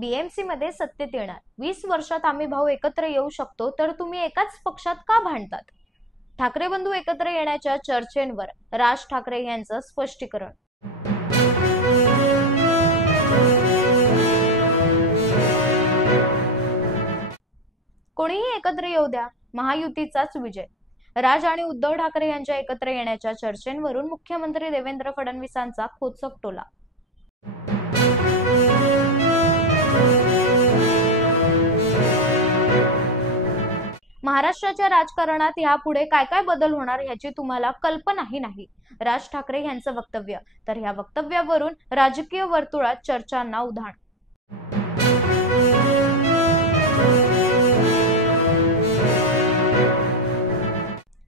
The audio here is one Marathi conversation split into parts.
बीएमसी मध्ये सत्तेत येणार, 20 वर्षात आम्ही भाऊ एकत्र येऊ शकतो, तर तुम्ही एकाच पक्षात का भांडतात? ठाकरे बंधू एकत्र येण्याच्या चर्चेंवर राज ठाकरे यांचं स्पष्टीकरण. कोणीही एकत्र येऊ द्या, महायुतीचाच विजय. राज आणि उद्धव ठाकरे यांच्या एकत्र येण्याच्या चर्चेंवरून मुख्यमंत्री देवेंद्र फडणवीसांचा खोचक टोला. महाराष्ट्राच्या राजकारणात यापुढे काय काय बदल होणार याची तुम्हाला कल्पनाही नाही. राज ठाकरे यांचं वक्तव्य, तर या वक्तव्यावरून राजकीय वर्तुळात चर्चांना उधाण.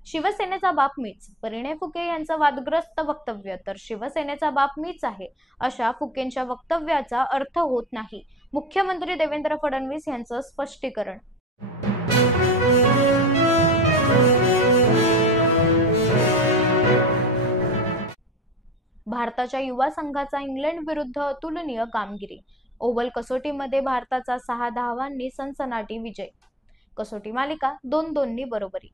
शिवसेनेचा बाप मीच, परिणय फुके यांचं वादग्रस्त वक्तव्य. तर शिवसेनेचा बाप मीच आहे अशा फुकेंच्या वक्तव्याचा अर्थ होत नाही. मुख्यमंत्री देवेंद्र फडणवीस यांचं स्पष्टीकरण. भारताच्या युवा संघाचा इंग्लंड विरुद्ध अतुलनीय कामगिरी. ओव्हल कसोटीमध्ये भारताचा 6 धावांनी सनसनाटी विजय. कसोटी मालिका 2-2 बरोबरी.